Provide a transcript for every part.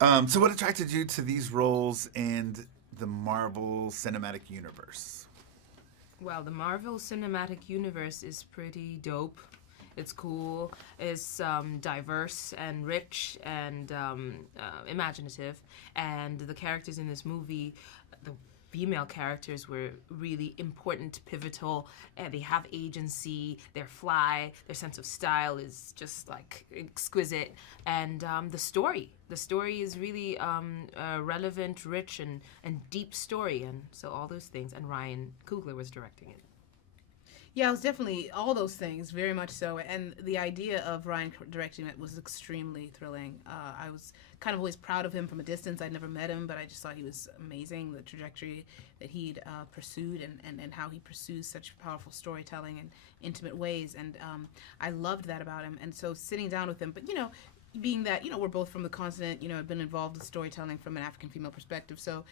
So what attracted you to these roles and the Marvel Cinematic Universe? Well, the Marvel Cinematic Universe is pretty dope. It's cool. It's diverse and rich and imaginative. And the characters in this movie, the female characters were really important, pivotal, and they have agency, they're fly, their sense of style is just like exquisite, and the story is really a relevant, rich, and deep story, and so all those things, and Ryan Coogler was directing it. Yeah, it was definitely all those things, very much so. And the idea of Ryan directing it was extremely thrilling. I was kind of always proud of him from a distance. I'd never met him, but I just thought he was amazing, the trajectory that he'd pursued and how he pursues such powerful storytelling in intimate ways. And I loved that about him. And so sitting down with him, but, being that, we're both from the continent, I've been involved with storytelling from an African female perspective. So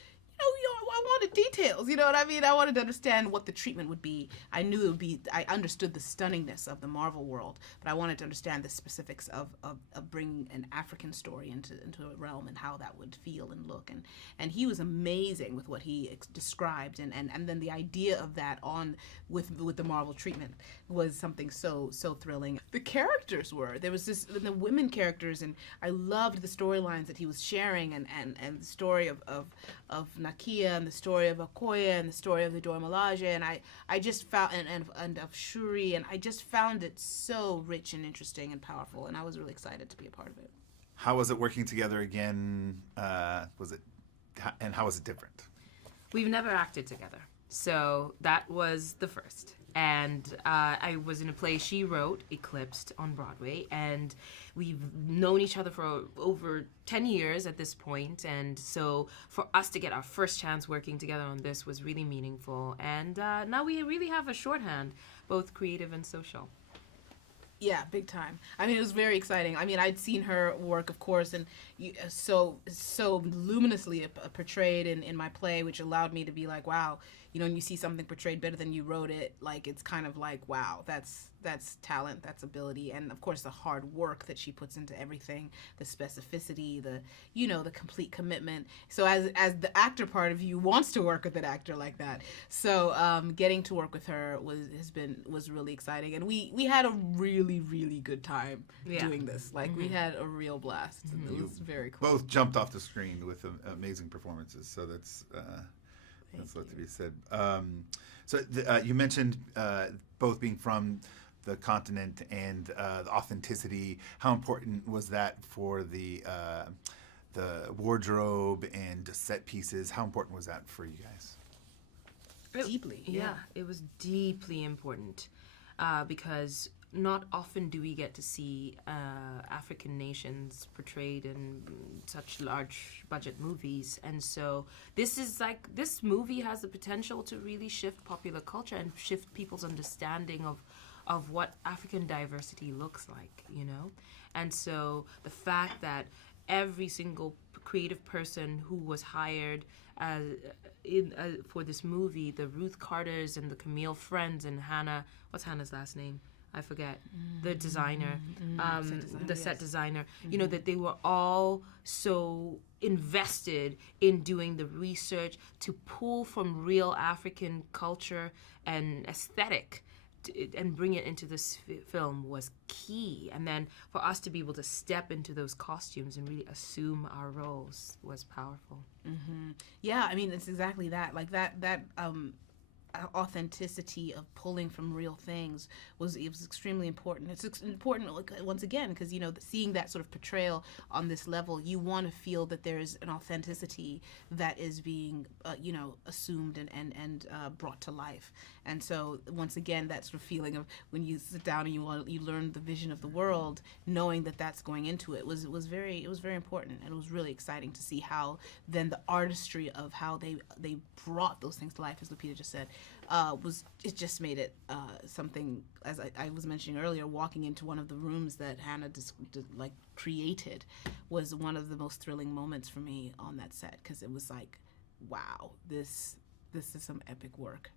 I wanted details, you know what I mean? I wanted to understand what the treatment would be. I knew it would be, I understood the stunningness of the Marvel world, but I wanted to understand the specifics of bringing an African story into a realm and how that would feel and look. And he was amazing with what he described. And then the idea of that with the Marvel treatment was something so thrilling. The characters there was the women characters, and I loved the storylines that he was sharing and the story of Nakia and the story of Okoye and the story of the Dora Milaje, and I just found and of Shuri, and I just found it so rich and interesting and powerful, and I was really excited to be a part of it. How was it working together again? How was it different? We've never acted together, so that was the first. And I was in a play she wrote, Eclipsed, on Broadway, and we've known each other for over 10 years at this point, and so for us to get our first chance working together on this was really meaningful, and now we really have a shorthand, both creative and social. Yeah, big time. I mean, it was very exciting. I mean, I'd seen her work, of course, and so luminously portrayed in my play, which allowed me to be like, wow, when you see something portrayed better than you wrote it, like, it's kind of like, wow, that's talent, that's ability, and of course the hard work that she puts into everything, the specificity, the complete commitment. So as the actor part of you wants to work with an actor like that. So getting to work with her was really exciting, and we had a really, really good time doing this. Like, we had a real blast. It was very cool. Both jumped off the screen with amazing performances, so that's what to be said. You mentioned both being from the continent and the authenticity. How important was that for the wardrobe and set pieces? How important was that for you guys? Deeply. Yeah, it was deeply important because not often do we get to see African nations portrayed in such large budget movies, and so this movie has the potential to really shift popular culture and shift people's understanding of what African diversity looks like, and so the fact that every single creative person who was hired for this movie, the Ruth Carters and the Camille Friends and Hannah, what's Hannah's last name? I forget, the designer, the set designer, that they were all so invested in doing the research to pull from real African culture and aesthetic and bring it into this film was key. And then for us to be able to step into those costumes and really assume our roles was powerful. Mm-hmm. Yeah, I mean, it's exactly that. Like that authenticity of pulling from real things was extremely important. It's important once again because seeing that sort of portrayal on this level, you want to feel that there is an authenticity that is being assumed and brought to life. And so once again, that sort of feeling of when you sit down and you learn the vision of the world, knowing that that's going into it was very important, and it was really exciting to see how then the artistry of how they brought those things to life, as Lupita just said, it just made it something, as I was mentioning earlier, walking into one of the rooms that Hannah created was one of the most thrilling moments for me on that set, because it was like, wow, this is some epic work.